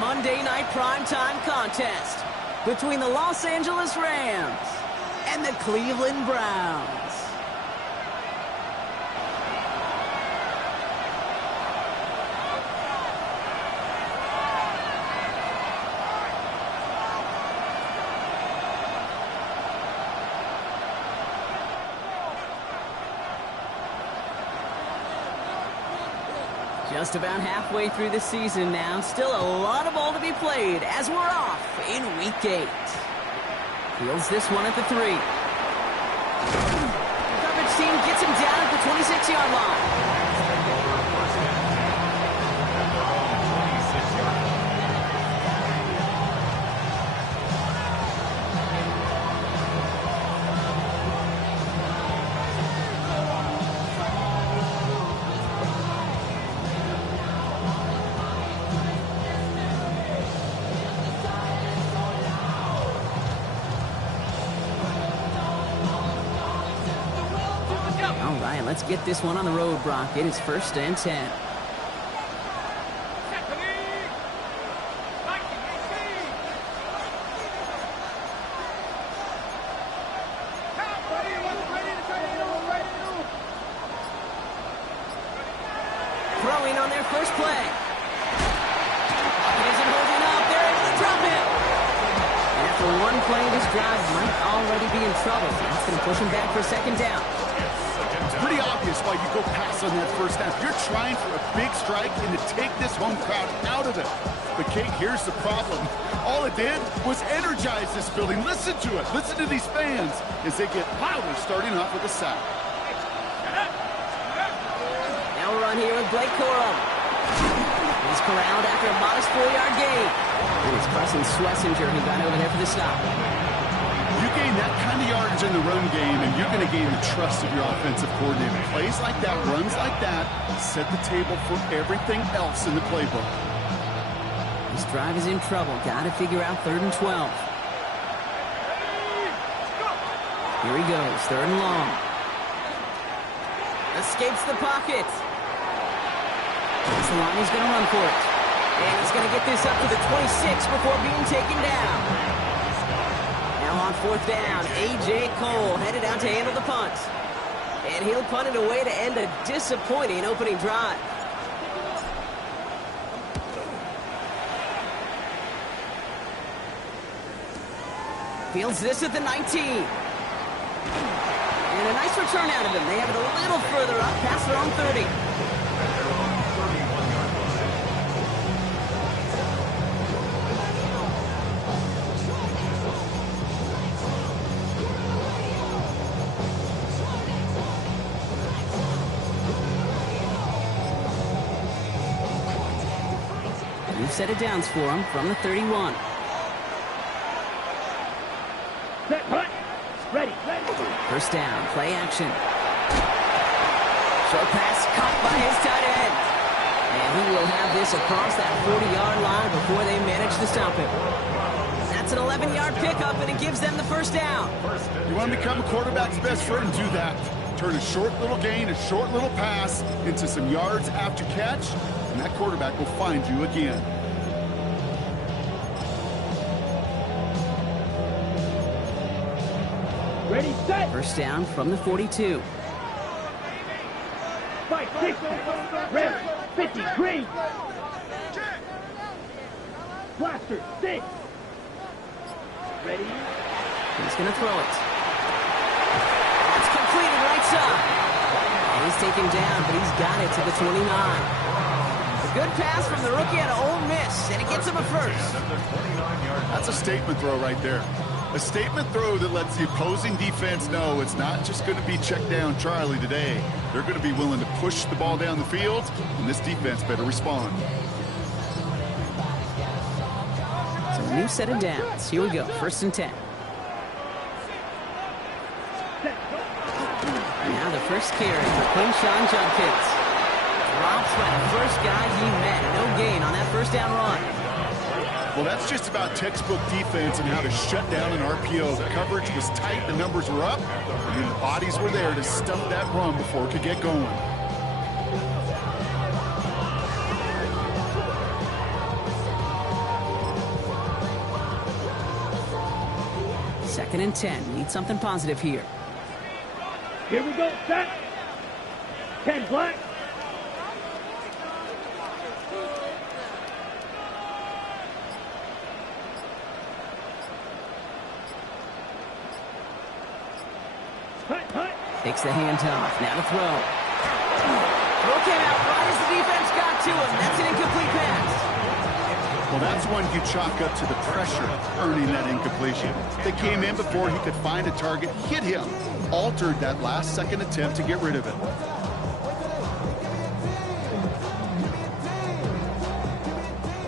Monday night primetime contest between the Los Angeles Rams and the Cleveland Browns. Just about halfway through the season now. Still a lot of ball to be played as we're off in Week 8. Fields this one at the 3. The coverage team gets him down at the 26-yard line. Let's get this one on the road, Brock. It is 1st and 10. Throwing on their first play. It isn't holding up. They're able to drop it. And after one play, this drive might already be in trouble. That's going to push him back for 2nd down. Pretty obvious why you go pass on that first half. You're trying for a big strike and to take this home crowd out of it. But, Kate, here's the problem. All it did was energize this building. Listen to it. Listen to these fans as they get louder starting off with a sack. Now we're on here with Blake Corum. He's corralled after a modest 4-yard gain. And it's Carson Schlesinger who got over there for the stop. You gain that kind of yardage in the run game, and you're going to gain the trust of your offensive coordinator. Plays like that, runs like that, set the table for everything else in the playbook. This drive is in trouble. Got to figure out 3rd and 12. Here he goes, 3rd and long. Escapes the pocket. That's the line. He's going to run for it. And he's going to get this up to the 26 before being taken down. On 4th down, A.J. Cole headed out to handle the punt. And he'll punt it away to end a disappointing opening drive. Fields this at the 19. And a nice return out of him. They have it a little further up past their own 30. Set of downs for him from the 31. Set, punt. Ready. 1st down, play action. Short pass caught by his tight end. And he will have this across that 40-yard line before they manage to stop him. That's an 11-yard pickup, and it gives them the 1st down. You want to become a quarterback's best friend, do that. Turn a short little gain, a short little pass into some yards after catch, and that quarterback will find you again. Ready, set. 1st down from the 42. 5, 6, Rams, 50, green. Blaster, 6. Ready. He's going to throw it. It's completed right side. And he's taken down, but he's got it to the 29. A good pass from the rookie out of Ole Miss, and it gets him a 1st. That's a statement throw right there. A statement throw that lets the opposing defense know it's not just going to be check down Charlie today. They're going to be willing to push the ball down the field, and this defense better respond. So a new set of downs. Here we go, 1st and 10. Now the first carry for Quinshon Judkins. Drops by the first guy he met. No gain on that 1st down run. Well, that's just about textbook defense and how to shut down an RPO. The coverage was tight, the numbers were up, and then the bodies were there to stuff that run before it could get going. 2nd and 10. Need something positive here. Here we go, set. 10 black. Hut. Takes the handoff. Now to throw. Broken out right as the defense got to him. That's an incomplete pass. Well, that's one you chalk up to the pressure earning that incompletion. They came in before he could find a target, hit him, altered that last second attempt to get rid of it.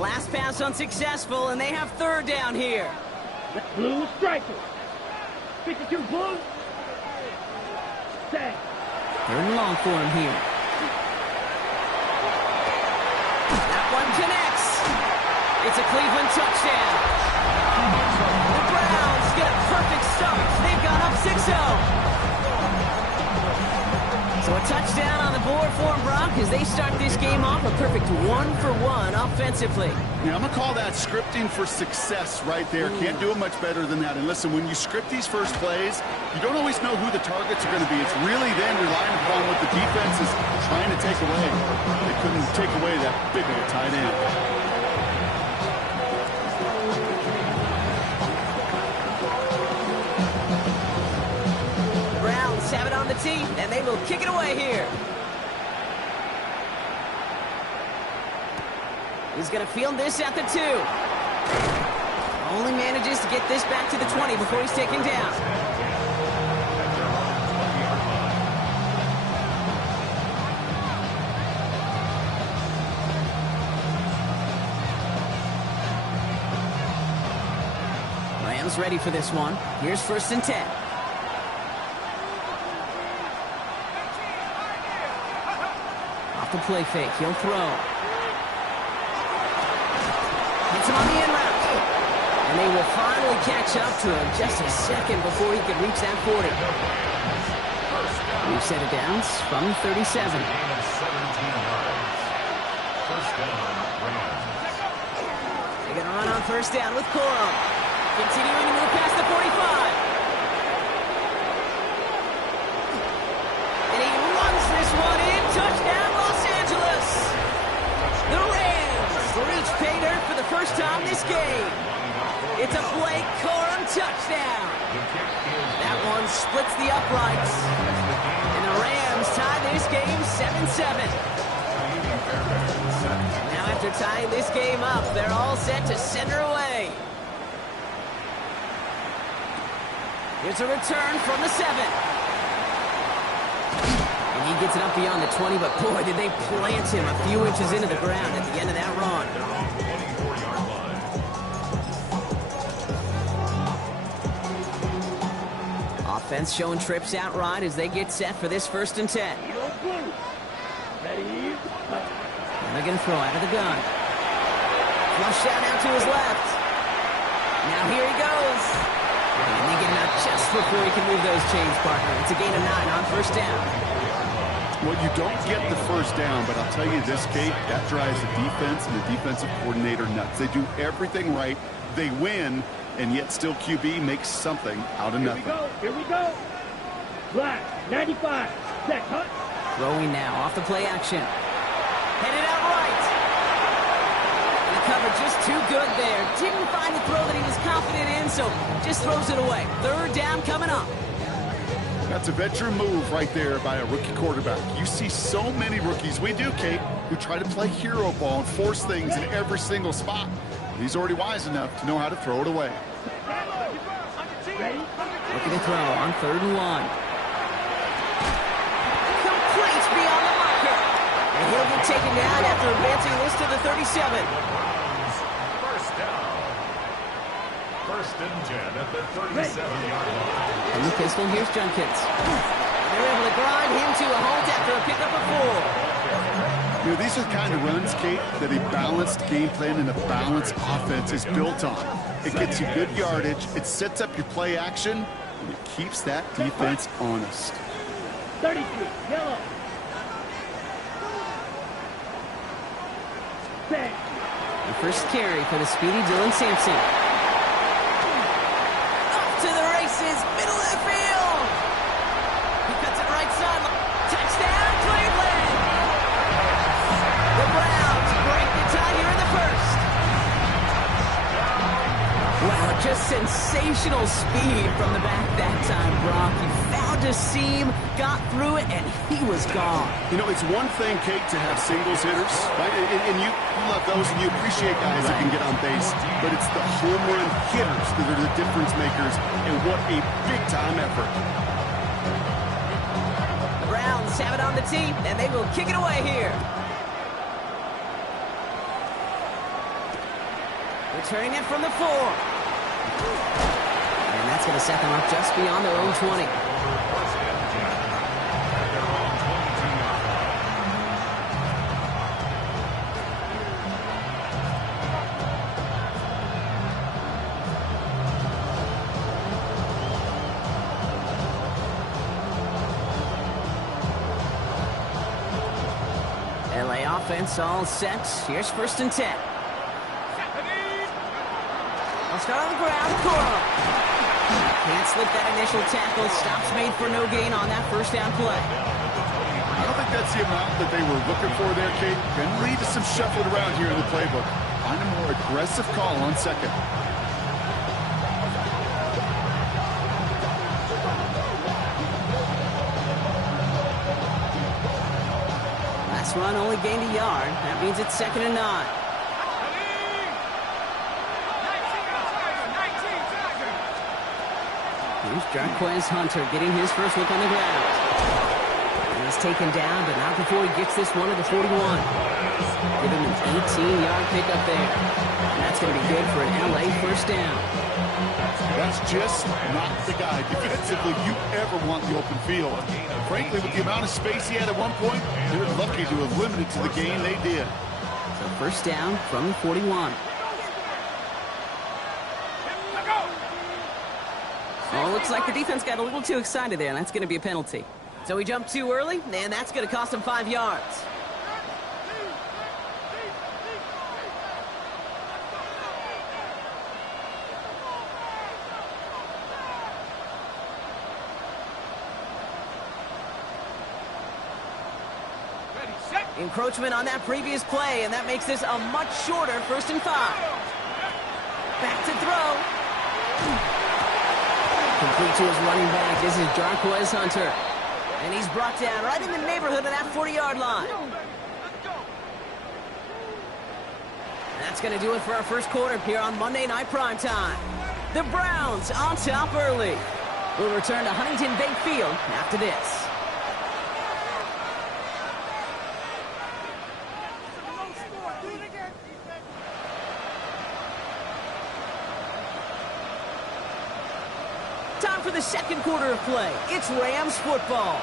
Last pass unsuccessful, and they have 3rd down here. Blue striker. 52 blue. Set. 3rd and long for him here. That one connects. It's a Cleveland touchdown. The Browns get a perfect start. They've gone up 6-0. So a touchdown on the board for them, Brock, as they start this game off a perfect 1-for-1 offensively. Yeah, I'm going to call that scripting for success right there. Can't do it much better than that. And listen, when you script these first plays, you don't always know who the targets are going to be. It's really then relying upon what the defense is trying to take away. They couldn't take away that big old tight end. Have it on the tee, and they will kick it away here. He's going to field this at the 2. Only manages to get this back to the 20 before he's taken down. Rams ready for this one. Here's 1st and 10. The play fake. He'll throw. Hits him on the in route. And they will finally catch up to him just a second before he can reach that 40. We've set it down from 37. They're going to run on 1st down with Corum. Continuing to move past the 45. And he runs this one in. Touchdown, Los Angeles. The Rams reach pay dirt for the first time this game. It's a Blake Corum touchdown. That one splits the uprights. And the Rams tie this game 7-7. Now after tying this game up, they're all set to send her away. Here's a return from the 7. He gets it up beyond the 20, but boy, did they plant him a few inches into the ground at the end of that run. Offense showing trips out right as they get set for this 1st and 10. Ready. And they're going to throw out of the gun. Flush out now to his left. Now here he goes. And they get him out just before he can move those chains, partner. It's a gain of 9 on 1st down. Well, you don't get the 1st down, but I'll tell you this, Kate, that drives the defense and the defensive coordinator nuts. They do everything right. They win, and yet still QB makes something out of nothing. Here we go. Black, 95. Set, hut. Throwing now off the play action. Headed out right. The cover just too good there. Didn't find the throw that he was confident in, so just throws it away. 3rd down coming up. That's a veteran move right there by a rookie quarterback. You see so many rookies, we do, Kate, who try to play hero ball and force things in every single spot. He's already wise enough to know how to throw it away. Looking to throw on 3rd and 1. Complete beyond the marker. And he'll be taken down after advancing this to the 37. 1st and 10 at the 37-yard line. And the pistol, here's Junkins. They're able to grind him to a halt after a pickup of 4. You know, these are the kind of runs, Kate, that a balanced game plan and a balanced offense is built on. It gets you good yardage, it sets up your play action, and it keeps that defense honest. 33, yellow. Set. The first carry for the speedy Dylan Sampson. Up to the races. is middle of the field. He cuts it right side. Touchdown, Cleveland. The Browns break the tie here in the first. Wow, just sensational speed from the back that time, Brock. He found a seam, got through it, and he was gone. You know, it's one thing, Kate, to have singles hitters, right? And you love those, and you appreciate guys that can get on base. But it's the home run hitters that are the difference makers, and what a big-time effort. The Browns have it on the tee, and they will kick it away here. Returning it from the 4. And that's going to set them up just beyond their own 20. LA offense all set. Here's 1st and 10. I'll start on the ground. Coral. Can't slip that initial tackle. Stops made for no gain on that 1st down play. I don't think that's the amount that they were looking for there, Kate. Going to lead to some shuffling around here in the playbook. Find a more aggressive call on 2nd. Last run only gained a yard. That means it's 2nd and 9. Here's Jarquez Hunter getting his first look on the ground. And he's taken down, but not before he gets this one to the 41. Give him an 18-yard pickup there. And that's going to be good for an LA 1st down. That's just not the guy defensively you ever want in the open field. Frankly, with the amount of space he had at one point, they were lucky to have limited to the gain they did. So 1st down from the 41. Oh, looks like the defense got a little too excited there, and that's going to be a penalty. So he jumped too early, and that's going to cost him 5 yards. Encroachment on that previous play, and that makes this a much shorter 1st and 5. Back to throw. Complete to his running back. This is Jarquez Hunter. And he's brought down right in the neighborhood of that 40-yard line. That's going to do it for our first quarter here on Monday Night Primetime. The Browns on top early. We'll return to Huntington Bank Field after this. Time for the 2nd quarter of play. It's Rams football.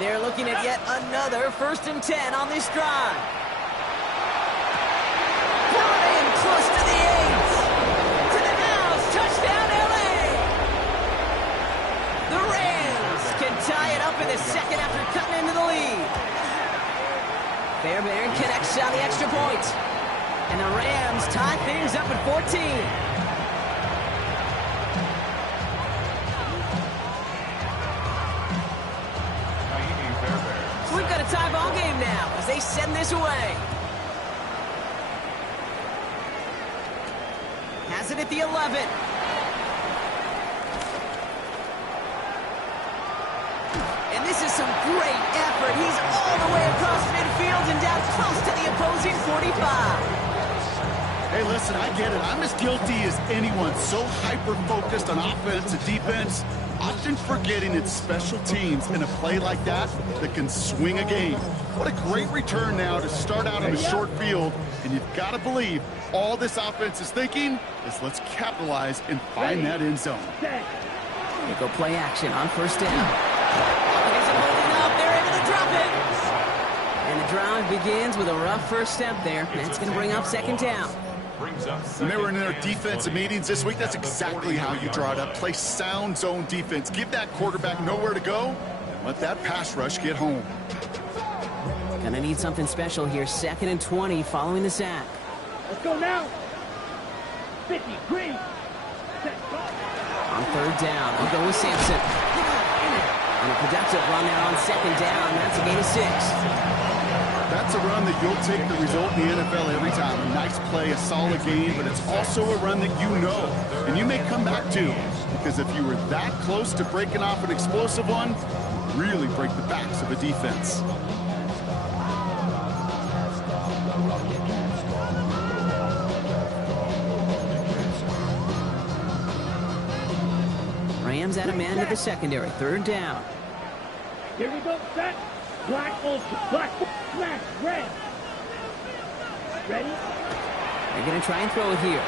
They're looking at yet another 1st and 10 on this drive. Brought in close to the 8. To the house. Touchdown, LA. The Rams can tie it up in the 2nd after cutting into the lead. Fairbairn connects on the extra point. And the Rams tie things up at 14. We've got a tie ball game now as they send this away. Has it at the 11. And this is some great effort. He's all the way across midfield and down close to the opposing 45. Hey, listen, I get it. I'm as guilty as anyone. So hyper-focused on offense and defense, often forgetting it's special teams in a play like that that can swing a game. What a great return now to start out in a short field, and you've got to believe all this offense is thinking is let's capitalize and find that end zone. They go play action on 1st down. Isn't holding up. They're able to drop it. And the drive begins with a rough first step there. That's going to bring up 2nd down. When they were in their defensive meetings this week, that's exactly how you draw it up. Play sound zone defense. Give that quarterback nowhere to go, and let that pass rush get home. Gonna need something special here. 2nd and 20 following the sack. Let's go now. 50, green. On on third down. I'll go with Sampson. And a productive run there on second down. That's a gain of 6. That's a run that you'll take the result in the NFL every time. A nice play, a solid game, but it's also a run that you know, and you may come back to, because if you were that close to breaking off an explosive one, really break the backs of a defense. Rams at a man to the secondary. Third down. Here we go, set. Black, ultra, black, smash, red. Ready? They're going to try and throw it here.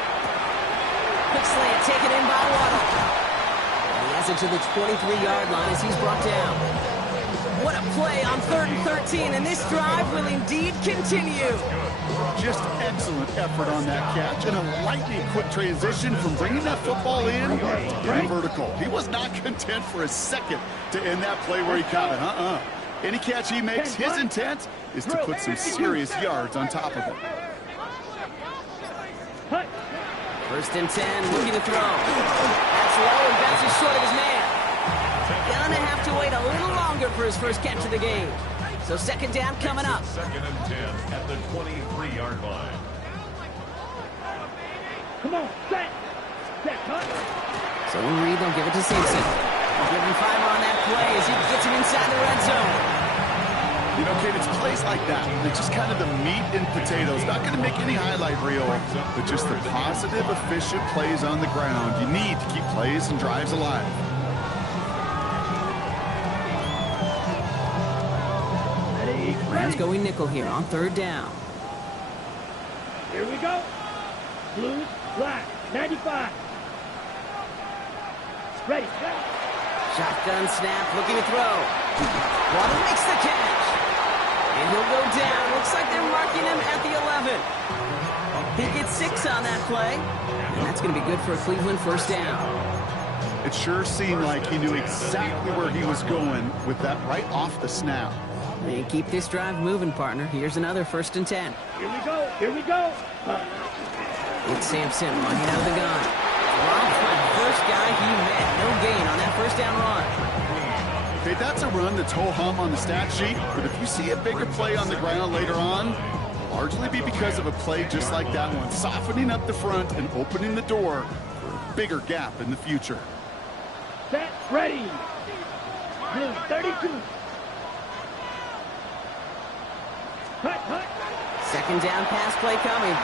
Quick slant taken in by Waddle. And he has it to the 23-yard line as he's brought down. What a play on 3rd and 13, and this drive will indeed continue. Just excellent effort on that catch and a lightning quick transition from bringing that football in to getting vertical. He was not content for a second to end that play where he caught it. Any catch he makes, his intent is to put some serious yards on top of it. 1st and 10, looking to throw. That's low and bounces short of his man. Gonna have to wait a little longer for his first catch of the game. So 2nd down coming up. 2nd and 10 at the 23-yard line. Come on, set. Set, cut. So Reed will give it to Simpson. Give him 5 on that play as he gets him inside the red zone. You know, Kate, it's plays like that. It's just kind of the meat and potatoes. Not going to make any highlight reel, but just the positive, efficient plays on the ground. You need to keep plays and drives alive. Rams going nickel here on 3rd down. Here we go. Blue, black, 95. Ready, set. Shotgun snap, looking to throw. Waddle makes the catch. And he'll go down. Looks like they're marking him at the 11. He gets 6 on that play. And that's going to be good for a Cleveland 1st down. It sure seemed like he knew exactly where he was going with that right off the snap. And keep this drive moving, partner. Here's another 1st and 10. Here we go. Here we go. It's Sampson running out of the gun. Robbed by the first guy he met. No gain on that 1st down run. Okay, that's a run that's ho-hum on the stat sheet, but if you see a bigger play on the ground later on, it'll largely be because of a play just like that one, softening up the front and opening the door for a bigger gap in the future. Set, ready. Blue, 32. Cut, cut. 2nd down pass play coming.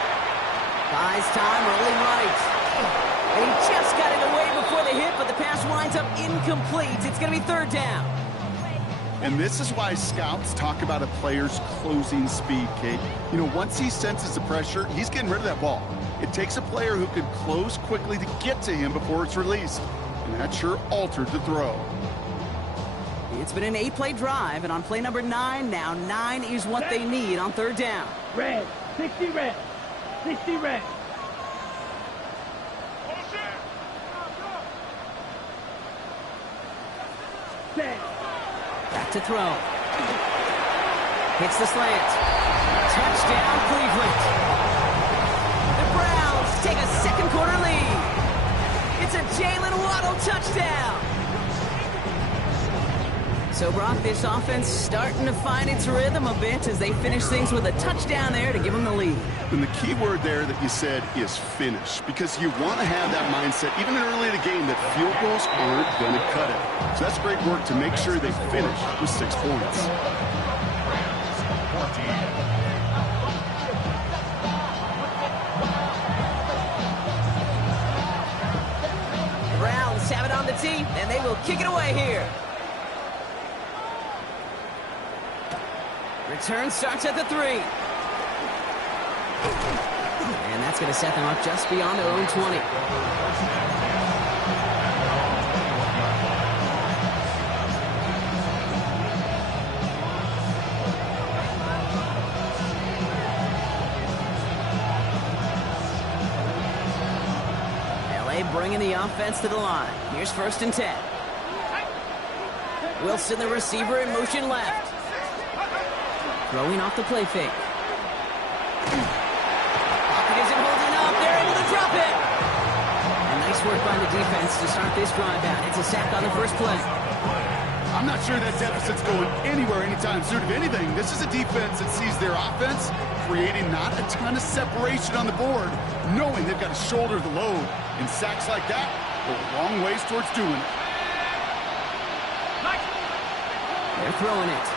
Buys time, rolling right. And he just got it away before the hit, but the pass winds up incomplete. It's going to be 3rd down. And this is why scouts talk about a player's closing speed, Kate. You know, once he senses the pressure, he's getting rid of that ball. It takes a player who can close quickly to get to him before it's released. And that sure altered the throw. It's been an 8-play drive, and on play number 9, now 9 is what they need on 3rd down. Red, 60 red, 60 red. Set. Back to throw. Hits the slant. Touchdown, Cleveland. The Browns take a 2nd quarter lead. It's a Jalen Waddle touchdown. So, Brock, this offense starting to find its rhythm a bit as they finish things with a touchdown there to give them the lead. And the key word there that you said is finish, because you want to have that mindset, even early in the game, that field goals aren't going to cut it. So that's great work to make sure they finish with 6 points. The Browns have it on the tee, and they will kick it away here. Return starts at the 3. And that's going to set them up just beyond their own 20. LA bringing the offense to the line. Here's 1st and 10. Wilson, the receiver, in motion left. Throwing off the play fake. Pocket isn't holding up. They're able to drop it. A nice work by the defense to start this drive out. It's a sack on the first play. I'm not sure that deficit's going anywhere anytime soon. If anything, this is a defense that sees their offense creating not a ton of separation on the board, knowing they've got to shoulder the load. And sacks like that go a long ways towards doing it. They're throwing it.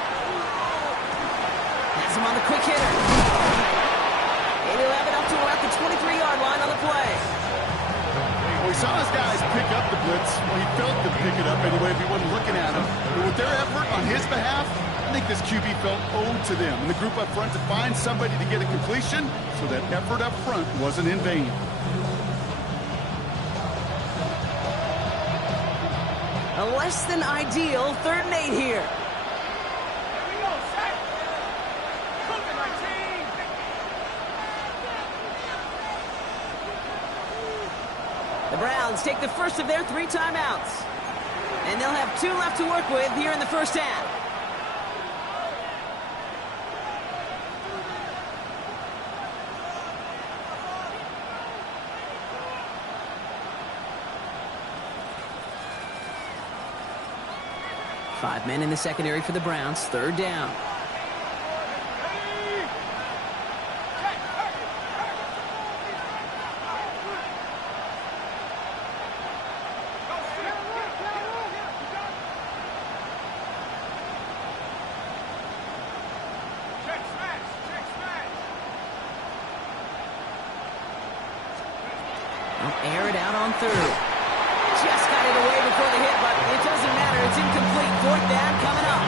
Has him on the quick hitter. And he'll have it up to about the 23-yard line on the play. Well, we saw his guys pick up the blitz. Well, he felt them pick it up anyway if he wasn't looking at him. But with their effort on his behalf, I think this QB felt owed to them and the group up front to find somebody to get a completion, so that effort up front wasn't in vain. A less than ideal 3rd and 8 here. The Browns take the first of their 3 timeouts. And they'll have 2 left to work with here in the first half. Five men in the secondary for the Browns. 3rd down. Air it out on 3rd. Just got it away before the hit, but it doesn't matter. It's incomplete. 4th down coming up.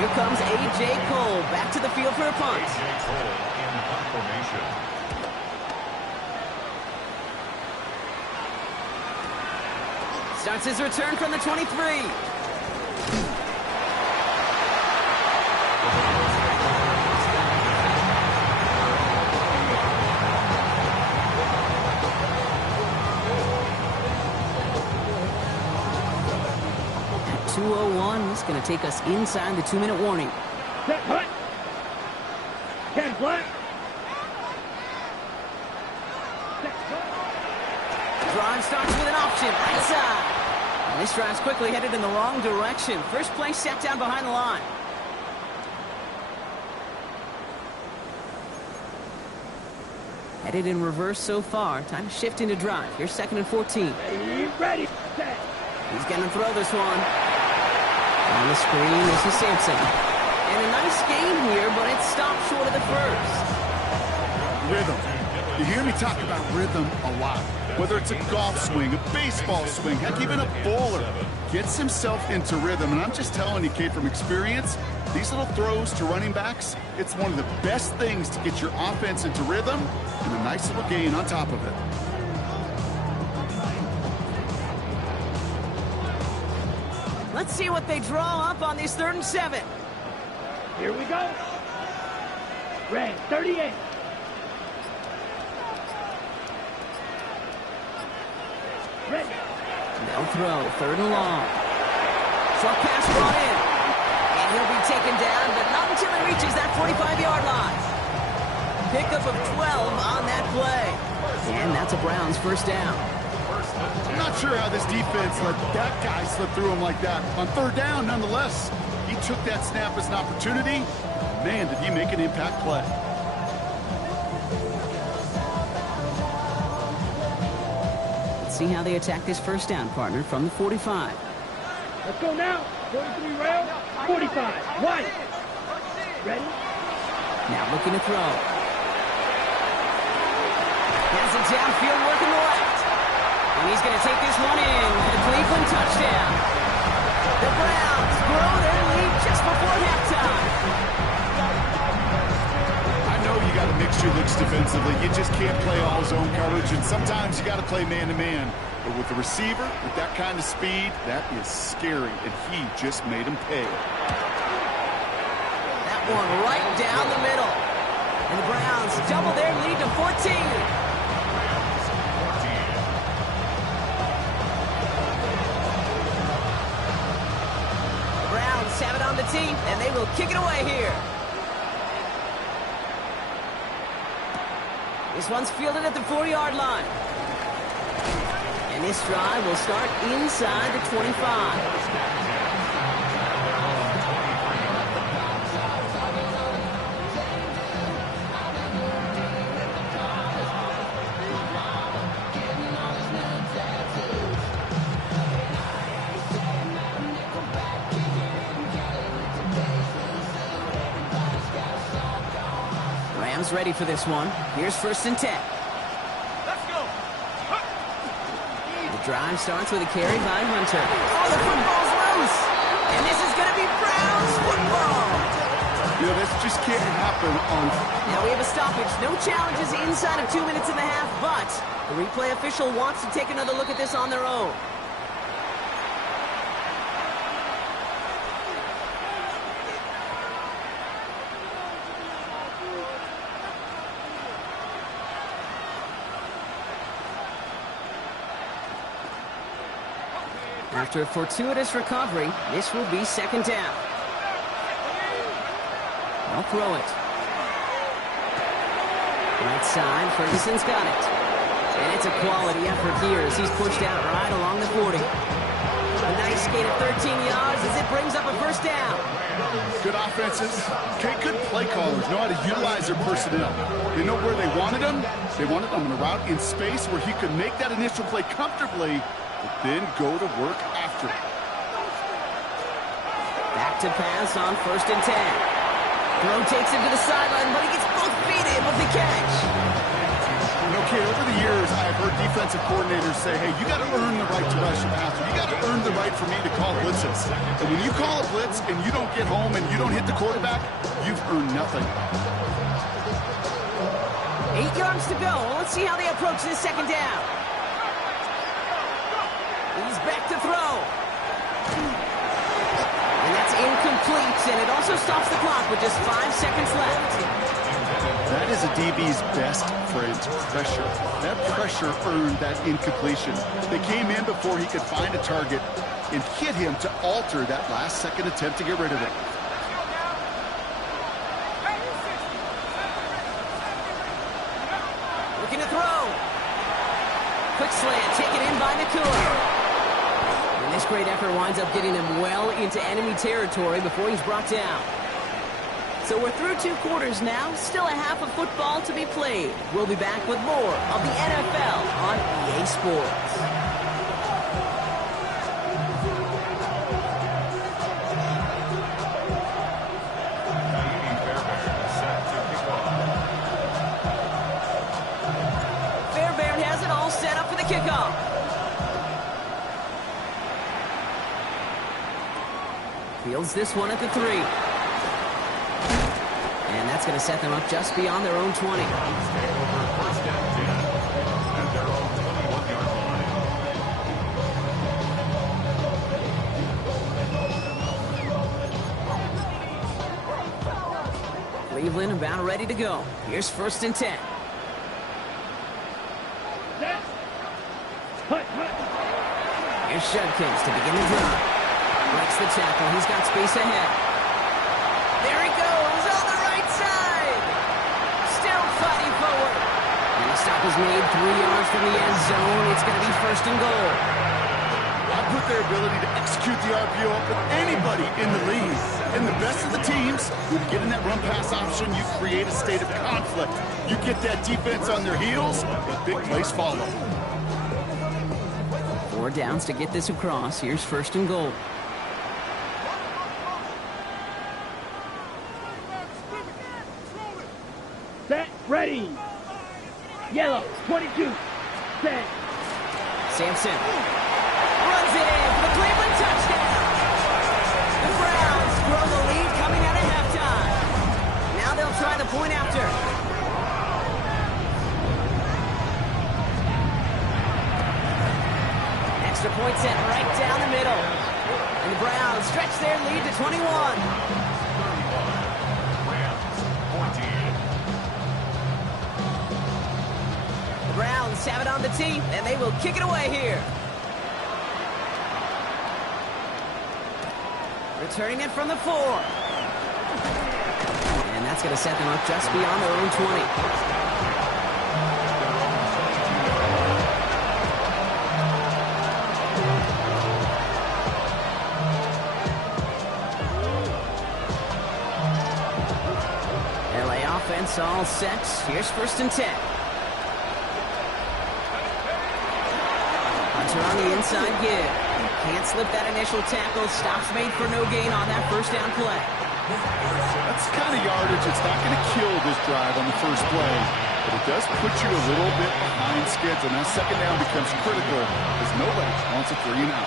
Here comes A.J. Cole back to the field for a punt. A.J. Cole in punt formation. Starts his return from the 23. 2:01. It's going to take us inside the 2-minute warning. Set hut. 10 flat. Drive starts with an option. Right side. And this drive's quickly headed in the wrong direction. First play set down behind the line. Headed in reverse so far. Time to shift into drive. Here's 2nd and 14. Ready. Set. He's going to throw this one. On the screen, this is Sampson. And a nice game here, but it stopped short of the first. Rhythm. You hear me talk about rhythm a lot. Whether it's a golf swing, a baseball swing, heck, even a bowler gets himself into rhythm. And I'm just telling you, Kate, from experience, these little throws to running backs, it's one of the best things to get your offense into rhythm and a nice little gain on top of it. Let's see what they draw up on this 3rd and 7. Here we go. Red 38. Ready. They'll throw. 3rd and long. Short pass brought in. And he'll be taken down, but not until he reaches that 45-yard line. Pickup of 12 on that play. And that's a Browns 1st down. I'm not sure how this defense let that guy slip through him like that. On 3rd down, nonetheless, he took that snap as an opportunity. Man, did he make an impact play. Let's see how they attack this 1st down, partner, from the 45. Let's go now. 43 rail. 45. One. Ready. Now looking to throw. Has it downfield working the left. And he's going to take this one in for the Cleveland touchdown. The Browns grow their lead just before halftime. I know you got to mix your looks defensively. You just can't play all zone coverage, and sometimes you got to play man-to-man. But with the receiver, with that kind of speed, that is scary, and he just made him pay. That one right down the middle. And the Browns double their lead to 14. Have it on the team, and they will kick it away here. This one's fielded at the 4-yard line. And this drive will start inside the 25. Rams ready for this one. Here's 1st and 10. Let's go. The drive starts with a carry by Hunter. Oh, the football's loose! And this is going to be Browns football! You know, this just can't happen on... Now we have a stoppage. No challenges inside of 2 minutes and a half, but the replay official wants to take another look at this on their own. After a fortuitous recovery, this will be 2nd down. I'll throw it. Right side, Ferguson's got it. And it's a quality effort here as he's pushed out right along the 40. A nice gain of 13 yards as it brings up a 1st down. Good offenses. Okay, good play callers know how to utilize their personnel. They know where they wanted them. They wanted them on a route in space where he could make that initial play comfortably, but then go to work after. Back to pass on 1st and 10. Throw takes him to the sideline, but he gets both feet in with the catch. Okay, over the years, I've heard defensive coordinators say, hey, you got to earn the right to rush your passer. You got to earn the right for me to call blitzes. And when you call a blitz and you don't get home and you don't hit the quarterback, you've earned nothing. 8 yards to go. Let's see how they approach this 2nd down. He's back to throw. And that's incomplete, and it also stops the clock with just 5 seconds left. That is a DB's best friend, pressure. That pressure earned that incompletion. They came in before he could find a target and hit him to alter that last-second attempt to get rid of it. Looking to throw. Quick slant taken in by Nakua. And this great effort winds up getting him well into enemy territory before he's brought down. So we're through 2 quarters now. Still a half of football to be played. We'll be back with more of the NFL on EA Sports. Fairbairn has it all set up for the kickoff. Fields this one at the 3. And that's going to set them up just beyond their own 20. Cleveland about ready to go. Here's 1st and 10. Here's Judkins to begin the drive. Breaks the tackle. He's got space ahead. There he goes on the right side. Still fighting forward. And the stop is made 3 yards from the end zone. It's going to be 1st and goal. I put their ability to execute the RPO up with anybody in the league. And the best of the teams, when you get in that run-pass option, you create a state of conflict. You get that defense on their heels, but big plays follow. 4 downs to get this across. Here's 1st and goal. Set, ready. Yellow, 22. Set. Sampson runs it in for the Cleveland touchdown. The Browns grow the lead coming out of halftime. Now they'll try the point after. Extra point set right down the middle. And the Browns stretch their lead to 21. Browns have it on the tee, and they will kick it away here. Returning it from the 4. And that's going to set them up just beyond their own 20. all set. Here's 1st and 10. Hunter on the inside give. Can't slip that initial tackle. Stops made for no gain on that 1st down play. That's the kind of yardage. It's not going to kill this drive on the first play, but it does put you a little bit behind schedule. Now 2nd down becomes critical because nobody wants a 3 and out.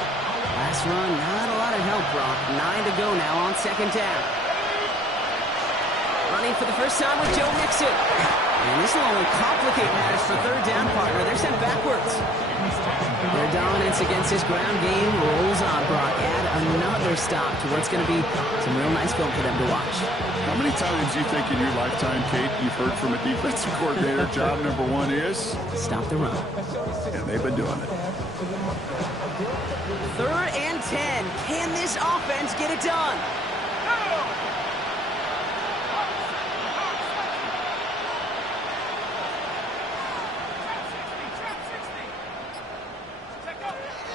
Last run, not a lot of help, Brock. 9 to go now on 2nd down. Running for the first time with Joe Mixon. And this will only complicate matters for 3rd down, partner. They're sent backwards. Their dominance against his ground game rolls on, Brock. Add another stop to what's going to be some real nice film for them to watch. How many times do you think in your lifetime, Kate, you've heard from a defensive coordinator, job number 1 is? Stop the run. And they've been doing it. 3rd and 10. Can this offense get it done?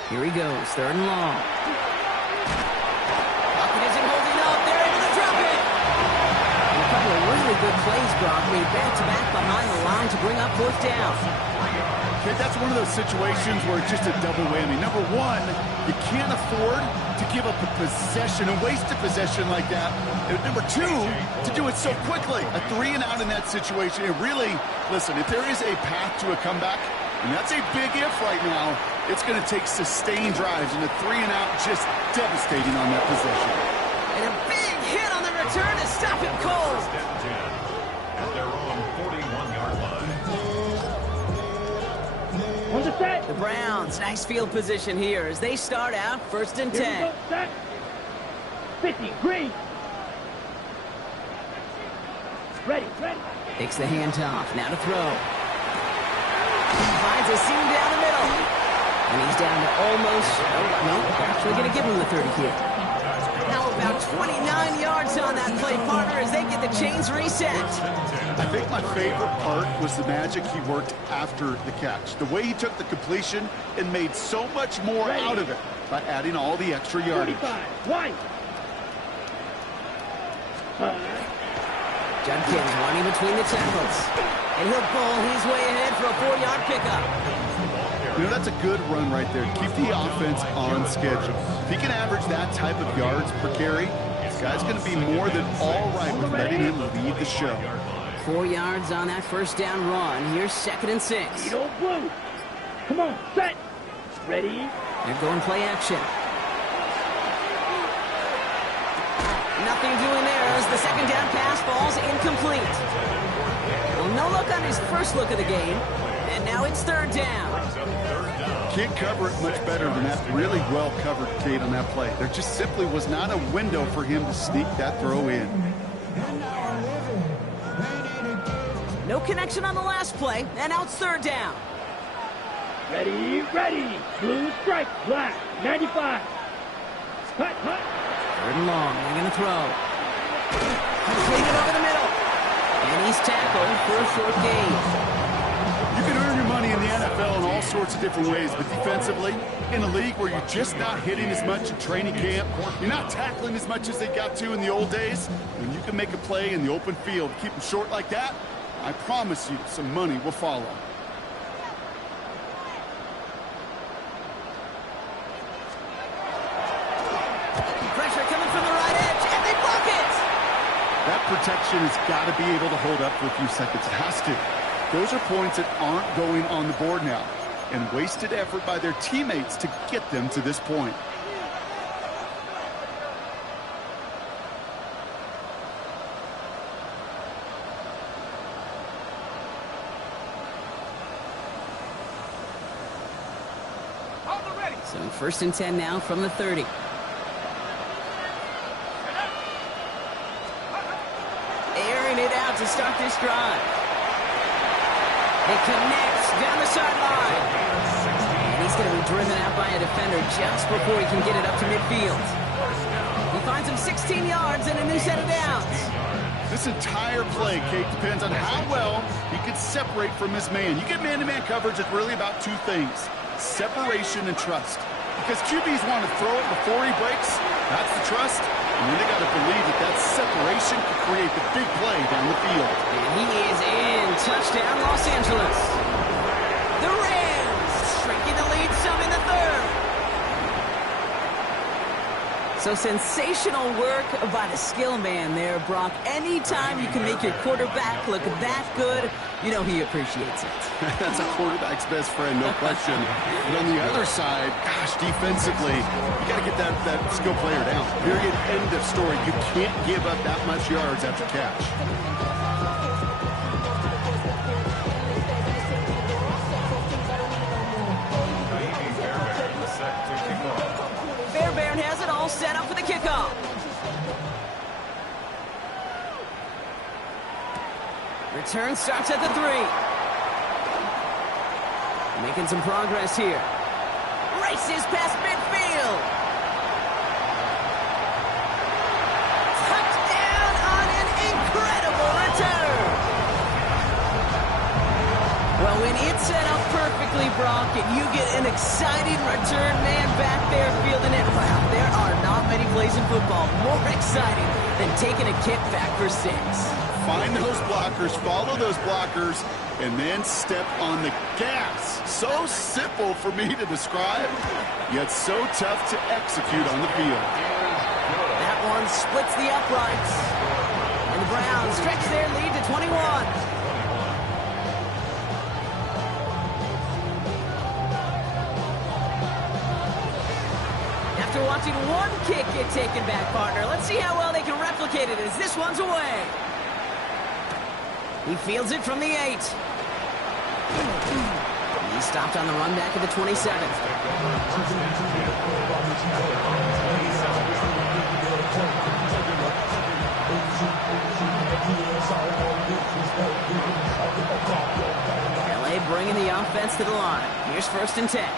Here he goes, 3rd and long. Pocket isn't holding up. They're able to drop it. And a couple of really good plays, Brock, made back-to-back behind the line to bring up 4th down. Okay, that's one of those situations where it's just a double whammy. Number 1, you can't afford to give up a possession, a wasted possession like that. And number 2, to do it so quickly. A 3 and out in that situation. And really, listen, if there is a path to a comeback, and that's a big if right now, it's going to take sustained drives, and a 3 and out just devastating on that possession. And a big hit on the return to stop him cold. At their own 41-yard line. On the set. The Browns, nice field position here as they start out 1st and 10. Here we go, set. 50, green. Ready. Takes the handoff, now to throw. He finds a seam down the middle. And he's down to almost, actually going to give him the 30 here. Now about 29 yards on that play, partner, as they get the chains reset. I think my favorite part was the magic he worked after the catch. The way he took the completion and made so much more out of it by adding all the extra yardage. 45, wide. Judkins running between the tackles. And he'll pull his way ahead for a 4-yard pickup. You know, that's a good run right there. Keep the offense on schedule. If he can average that type of yards per carry, this guy's going to be more than all right with letting him lead the show. 4 yards on that 1st down run. Here's 2nd and 6. Lead old blue. Come on, set. Ready. They're going play action. Nothing doing there as the 2nd down pass falls incomplete. Well, no look on his first look of the game. And now it's 3rd down. Can't cover it much better than that. Really well covered, Kate, on that play. There just simply was not a window for him to sneak that throw in. No connection on the last play, and now it's 3rd down. Ready. Blue strike, black, 95. Hut. 3rd and long, they're going to throw. Completed over the middle. And he's tackled for a short gain. You can earn your money in the NFL in all sorts of different ways, but defensively, in a league where you're just not hitting as much in training camp, you're not tackling as much as they got to in the old days, when you can make a play in the open field, keep them short like that, I promise you some money will follow. Pressure coming from the right edge, and they block it! That protection has got to be able to hold up for a few seconds. It has to. Those are points that aren't going on the board now, and wasted effort by their teammates to get them to this point. So 1st and 10 now from the 30. Airing it out to start this drive. It connects down the sideline. And he's going to be driven out by a defender just before he can get it up to midfield. He finds him 16 yards and a new set of downs. This entire play, Kate, depends on how well he can separate from his man. You get man-to-man coverage, it's really about 2 things: separation and trust. Because QBs want to throw it before he breaks. That's the trust. And then they got to believe that that separation could create the big play down the field. And he is in. Touchdown, Los Angeles. The Rams shrinking the lead some in the third. So sensational work by the skill man there, Brock. Anytime you can make your quarterback look that good, you know he appreciates it. That's a quarterback's best friend, no question. But on the other side, gosh, defensively, you got to get that skill player down. Period, end of story. You can't give up that much yards after catch. Fairbairn has it all set up for the kickoff. Return starts at the 3. Making some progress here. Races past midfield. Touchdown on an incredible return. Well, when it's set up perfectly, Brock, and you get an exciting return man back there fielding it, wow, there are not many plays in football more exciting than taking a kick back for 6. Find those blockers, follow those blockers, and then step on the gas. So simple for me to describe, yet so tough to execute on the field. That one splits the uprights. And the Browns stretch their lead to 21. After watching one kick get taken back, partner, let's see how well they can replicate it as this one's away. He fields it from the 8. He stopped on the run back at the 27. LA bringing the offense to the line. Here's 1st and 10.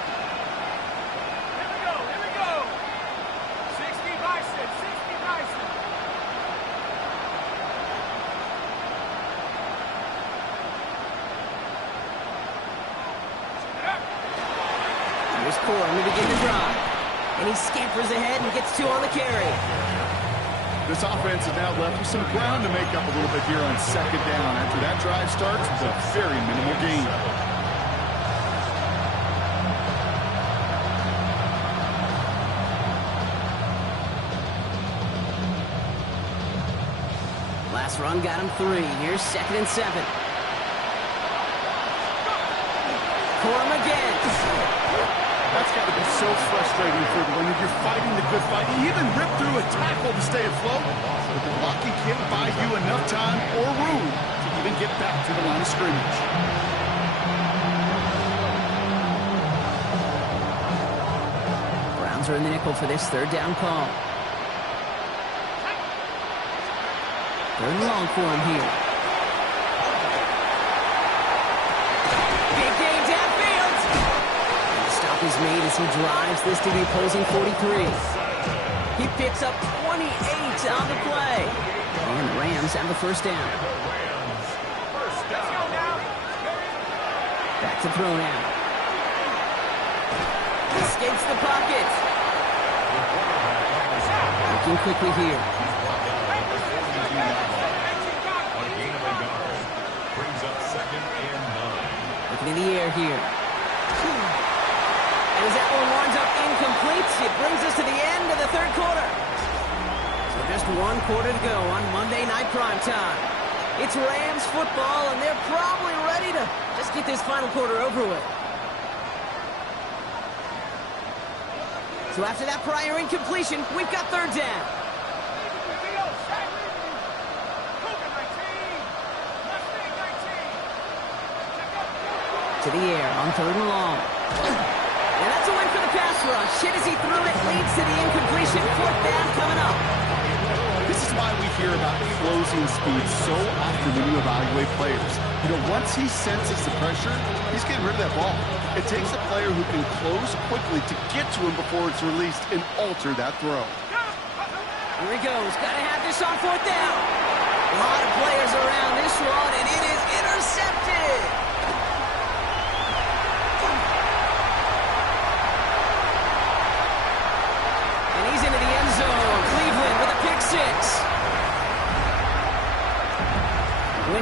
To begin the drive. And he scampers ahead and gets 2 on the carry. This offense is now left with some ground to make up a little bit here on 2nd down after that drive starts with a very minimal gain. Last run got him 3. Here's 2nd and 7. Corum again. That's got to be so frustrating for the when you're fighting the good fight. You even rip through a tackle to stay afloat, but the blocking can't buy you enough time or room to even get back to the line of scrimmage. Browns are in the nickel for this 3rd down call. 3rd and long for him here. Big game downfield. And the stop is made as he drives this to the opposing 43. He picks up 28 on the play. And the Rams have the 1st down. Back to throw now. Escapes the pocket. Looking quickly here. Looking in the air here. And as that one winds up incomplete, it brings us to the end of the 3rd quarter. So just 1 quarter to go on Monday Night Primetime. It's Rams football, and they're probably ready to just get this final quarter over with. So after that prior incompletion, we've got 3rd down. To the air on 3rd and long. And that's a win for the pass rush. Hit as he threw it, leads to the incompletion. 4th down coming up. This is why we hear about closing speed so often when you evaluate players. You know, once he senses the pressure, he's getting rid of that ball. It takes a player who can close quickly to get to him before it's released and alter that throw. Here he goes. Got to have this on 4th down. A lot of players around this one, and it is intercepted. And he's into the end zone. Cleveland with a pick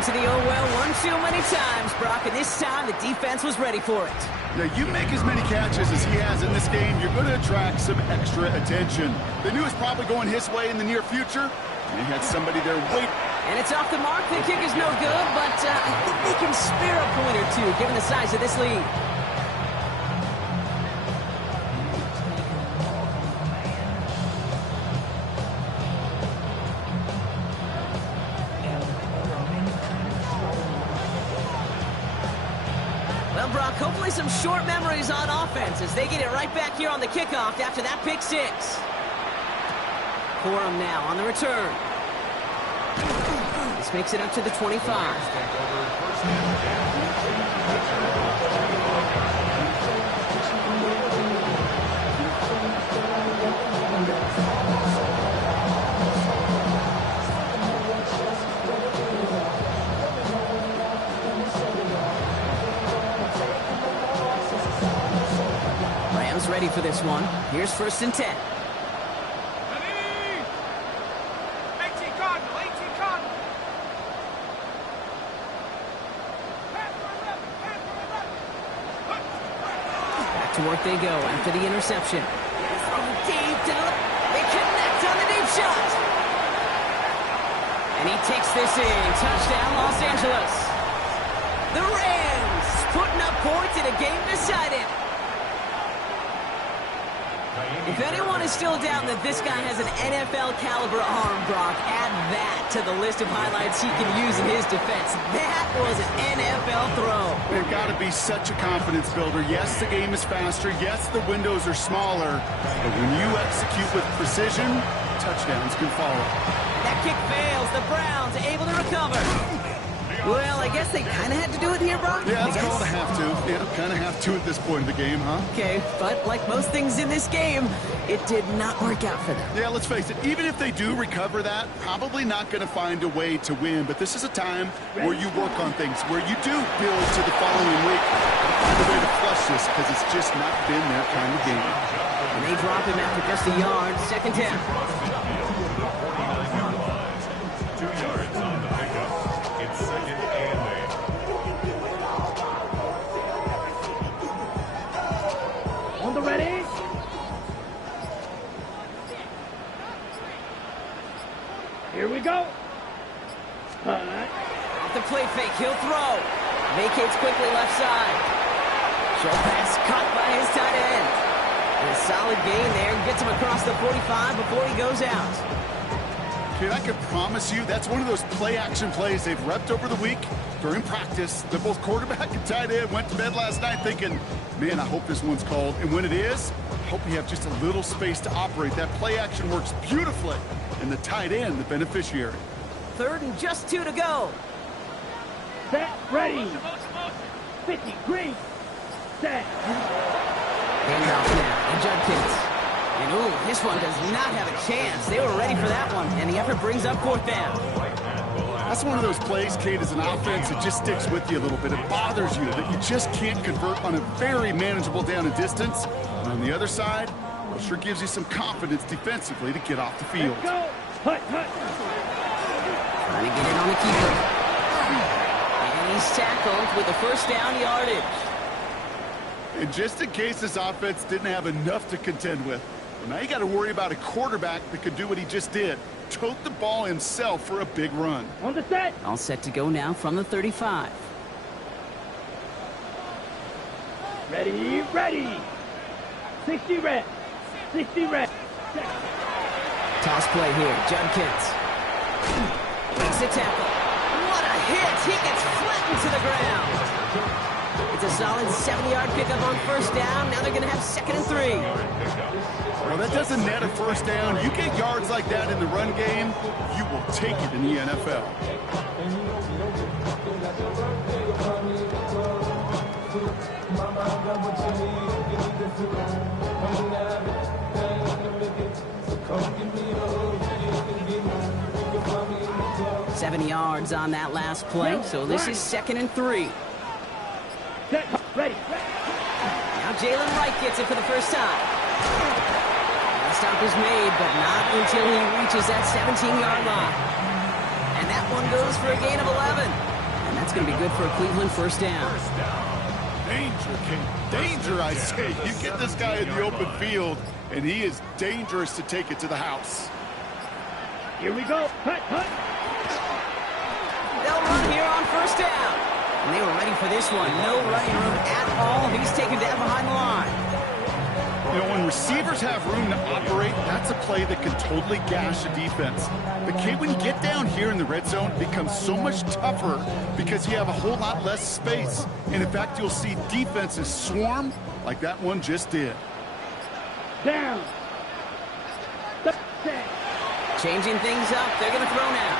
into the oh well one too many times, Brock, and this time the defense was ready for it. Now, you make as many catches as he has in this game, you're going to attract some extra attention. They knew it was probably going his way in the near future. They had somebody there waiting. And it's off the mark. The kick is no good, but I think they can spare a point or two, given the size of this lead. Well, Brock, hopefully some short memories on offense as they get it right back here on the kickoff after that pick six. Corum now on the return. This makes it up to the 25. Rams ready for this one. Here's 1st and 10. To work they go after the interception. Deep to the... They connect on the deep shot. And he takes this in. Touchdown, Los Angeles. The Rams putting up points in a game decided. If anyone is still doubting that this guy has an NFL caliber arm, Brock, add that to the list of highlights he can use in his defense. That was an NFL throw. They've got to be such a confidence builder. Yes, the game is faster. Yes, the windows are smaller. But when you execute with precision, touchdowns can follow. That kick fails. The Browns able to recover. Well, I guess they kind of had to do it here, Brock. Yeah, it's called a have to. Yeah, kind of have to at this point in the game, huh? Okay, but like most things in this game, it did not work out for them. Yeah, let's face it. Even if they do recover that, probably not going to find a way to win. But this is a time where you work on things, where you do build to the following week. Find a way to flush this because it's just not been their kind of game. And they drop him after just a yard. 2nd down. 2 yards on the pickup. It's 2nd and 8. On the ready. Here we go. Off the play fake, he'll throw. Vacates quickly left side. Short pass caught by his tight end. And a solid gain there. Gets him across the 45 before he goes out. Kid, I can promise you that's one of those play-action plays they've repped over the week during practice. That both quarterback and tight end went to bed last night thinking, man, I hope this one's called. And when it is, I hope you have just a little space to operate. That play-action works beautifully. And the tight end, the beneficiary. 3rd and just 2 to go. Set, ready. 50, green, set. Handoff now, and Judkins. And ooh, this one does not have a chance. They were ready for that one, and the effort brings up 4th down. That's one of those plays, Kate, as an offense, it just sticks with you a little bit. It bothers you that you just can't convert on a very manageable down and distance. And on the other side, well, sure gives you some confidence defensively to get off the field. Let's go. Hut, hut. Trying to get it on the keeper. And he's tackled with a 1st down yardage. And just in case this offense didn't have enough to contend with, well, now you got to worry about a quarterback that could do what he just did. Tote the ball himself for a big run. On the set. All set to go now from the 35. Ready, ready. 60 reps. 60 reps. Toss play here. Judkins makes the tackle. What a hit. He gets flattened to the ground. It's a solid 70-yard pickup on 1st down. Now they're going to have 2nd and 3. Well, that doesn't net a 1st down. You get yards like that in the run game, you will take it in the NFL. Seven yards on that last play, so this is 2nd and 3. Set, ready. Now Jalen Wright gets it for the first time. The stop is made, but not until he reaches that 17-yard line. And that one goes for a gain of 11. And that's going to be good for a Cleveland first down. Danger, Kate. Danger, I say. You get this guy in the open field, and he is dangerous to take it to the house. Here we go. Hut, hut. They'll run here on first down. And they were ready for this one. No running room at all. He's taken down behind the line. You know, when receivers have room to operate, that's a play that can totally gash a defense. But, Kate, when you get down here in the red zone, it becomes so much tougher because you have a whole lot less space. And, in fact, you'll see defenses swarm like that one just did. Down. Changing things up. They're going to throw now.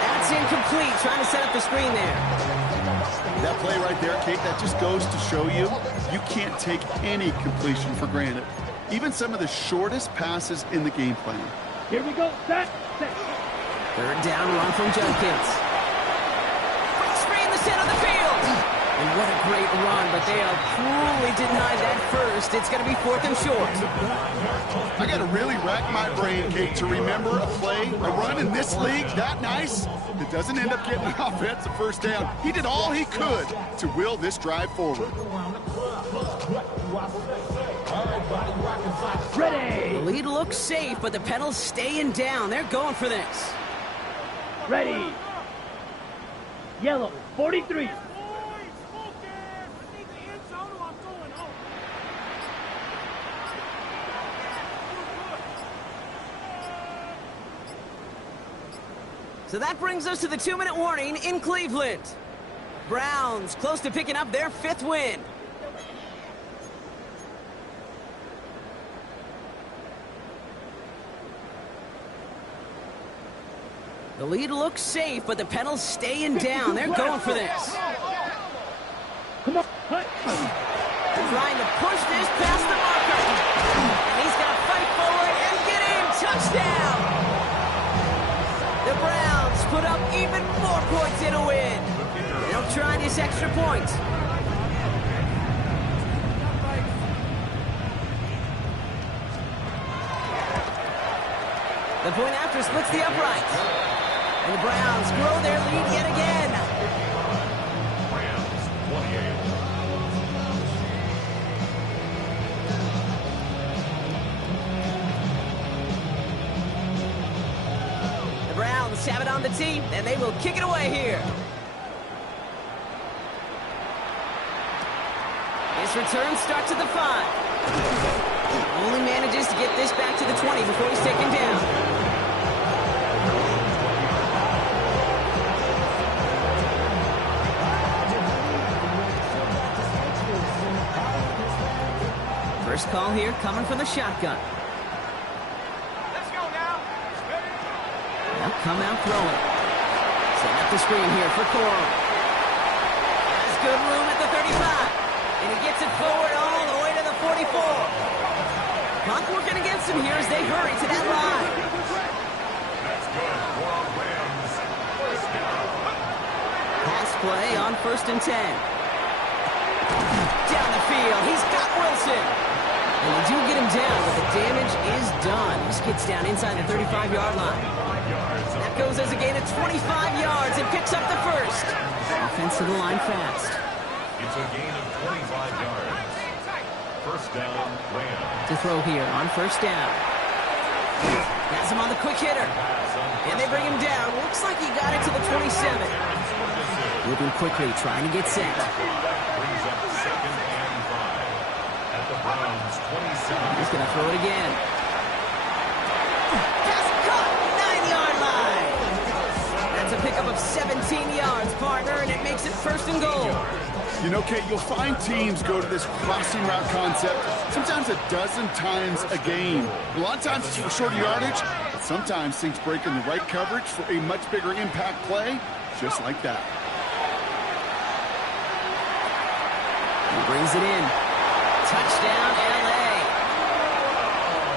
That's incomplete. Trying to set up the screen there. That play right there, Kate, that just goes to show you can't take any completion for granted. Even some of the shortest passes in the game plan. Here we go. Set. Third down run from Judkins. Breaks free in the center of the field. And what a great run, but they are cruelly denied that first. It's going to be 4th and short. I got to really rack my brain, Kate, to remember a play, a run in this league that nice that doesn't end up getting an offensive first down. He did all he could to will this drive forward. Ready. The lead looks safe, but the pedal's staying down. They're going for this. Ready. Yellow, 43. So that brings us to the 2-minute warning in Cleveland. Browns close to picking up their 5th win. The lead looks safe, but the pedal's staying down. They're going for this. Come on. Hut. Trying to push this past the marker. And he's going to fight forward and get in. Touchdown. The Browns put up even more points in a win. They'll try this extra point. The point after splits the upright. And the Browns grow their lead yet again. Rams 28. The Browns have it on the tee, and they will kick it away here. This return starts at the 5. Only manages to get this back to the 20 before he's taken down. First call here coming from the shotgun. Let's go now. They'll come out throwing. Setting up the screen here for Coral. Has good room at the 35. And he gets it forward all the way to the 44. Clock working against him here as they hurry to that line. That's good for Rams. First down. Pass play on 1st and 10. Down the field. He's got Wilson. And they do get him down, but the damage is done. This gets down inside the 35-yard line. That goes as a gain of 25 yards and picks up the first. Offense to the line fast. It's a gain of 25 yards. First down, Rams. To throw here on 1st down. Has him on the quick hitter. And they bring him down. Looks like he got it to the 27. Moving quickly, trying to get set. Brings up 2nd and 5 at the Browns 27. He's going to throw it again. Pass caught, 9-yard line. That's a pickup of 17 yards, partner, and it makes it 1st and goal. You know, Kate, you'll find teams go to this crossing route concept sometimes a dozen times a game. A lot of times it's for shorter yardage, but sometimes things break in the right coverage for a much bigger impact play, just like that. He brings it in. Touchdown, L.A.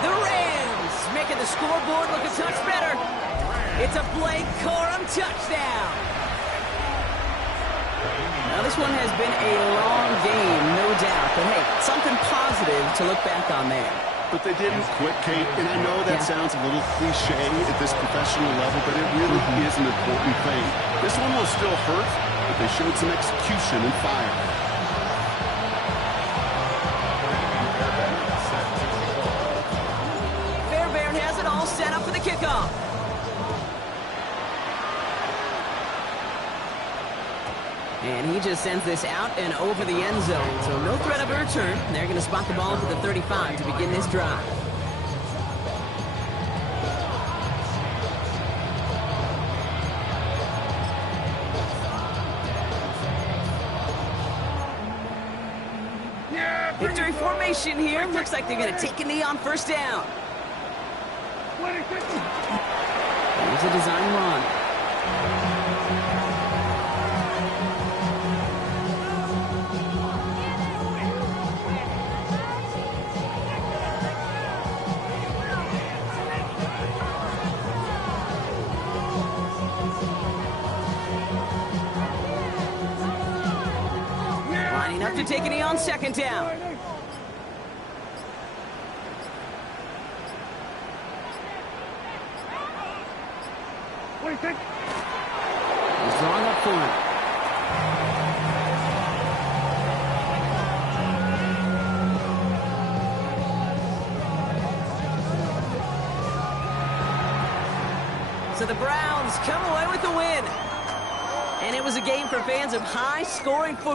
The Rams making the scoreboard look a touch better. It's a Blake Corum touchdown. Now, this one has been a long game, no doubt. But, hey, something positive to look back on there. but they didn't quit, Kate. And I know that sounds a little cliche at this professional level, but it really is an important thing. This one will still hurt, but they showed some execution and fire. Fairbairn has it all set up for the kickoff. And he just sends this out and over the end zone. So no threat of a return. They're going to spot the ball to the 35 to begin this drive. Victory formation here. Looks like they're going to take a knee on first down. Here's a design run. Lining up to take a knee on second down. He's drawing up for it. So the Browns come away with the win. And it was a game for fans of high-scoring football.